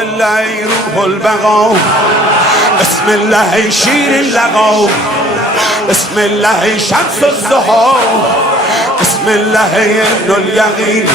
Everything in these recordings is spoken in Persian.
الله روح البقا، بسم الله شیر اللقا، بسم الله شمس الضحا، بسم الله عین الیقین،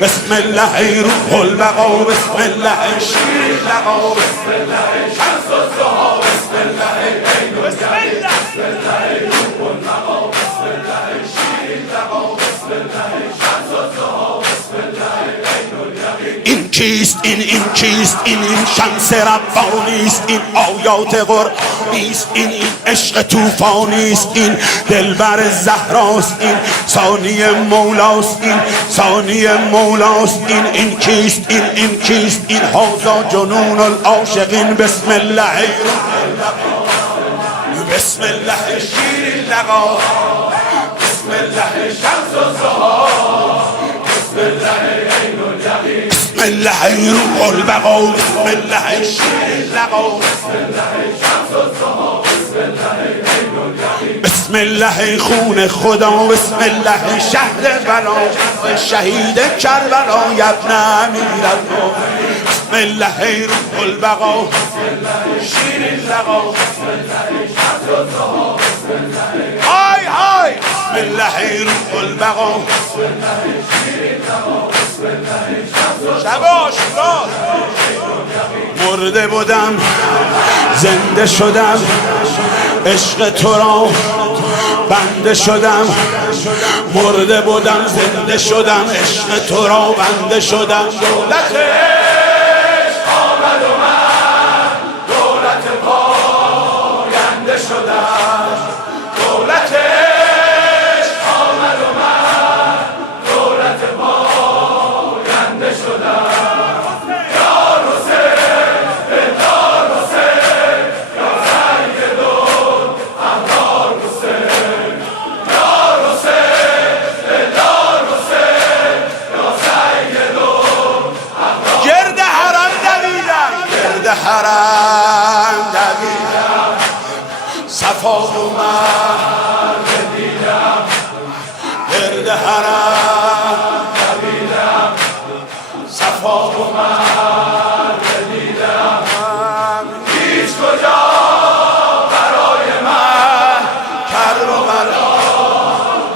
بسم الله روح البقا، بسم الله شیر اللقا، بسم الله شمس الضحا، بسم الله عین الیقین، بسم الله روح البقا، بسم الله شیر اللقا، بسم الله شمس الضحا، بسم الله عین الیقین. این کیست؟ این کیست؟ این شمس ربانیست، این آیات قرآنیست، این عشق طوفانیست، این دلبر زهراست، این ثانی مولاست، این ثانی مولاست. این کیست؟ این کیست؟ این هذا جنون العاشقین. بسم الله بسم الله شیر اللقا، بسم الله شمس الضحا، بسم الله عین الیقین، بسم الله روح البقا، بسم الله شیر اللقا، بسم الله شمس الضحا، بسم الله عین الیقین، بسم الله خون خدا، بسم الله شهر بلا، شهید کربلا ابن امیر المؤمنین، بسم الله روح البقا، بسم الله شیر اللقا، بسم الله شمس الضحا، بسم الله های های، بسم الله روح البقا، بسم الله شیر اللقا، بسم الله شمس الضحا. شباش مرده بودم زنده شدم، عشق تو را بنده شدم، مرده بودم زنده شدم، عشق تو را بنده شدم. دولت عشق آمد و من دولت پاینده شدم، دولت عشق آمد و من دولت پاینده شدم. حرم دویدم، صفا و مرو دیدم، گرد حرم دویدم، صفا و مرو دیدم. هیچ کجا برای من کرب و بلا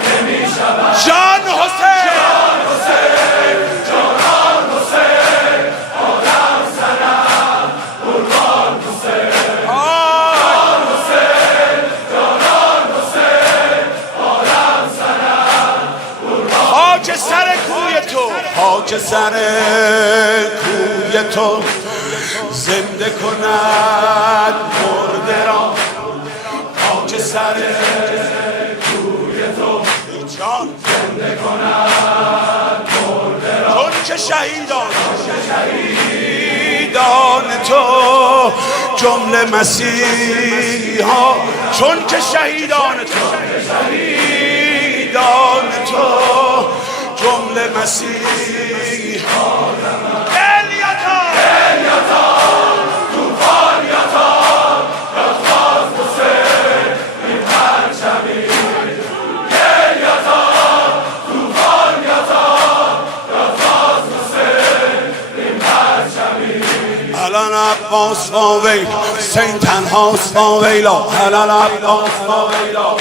نمی شود. جان حسین، جان حسین، جانان حسین، آدم سنم قربان حسین، جان حسین، جانان حسین، آدم سنم قربان. خاک سر کوی تو، خاک سر کوی تو زنده کند مرده را، خاک سر کوی تو جان زنده کند مرده را. چون که شهیدان تو جمله مسیحا، چون که شهیدان تو جمله مسیحا. دل یاتا طوفان یاتا، یادباز حسین این پرچمی. دل یاتا طوفان یاتا، یادباز حسین این پرچمی. الان عباس با ویلا حسین تنهاست با ویلا، الان عباس با ویلا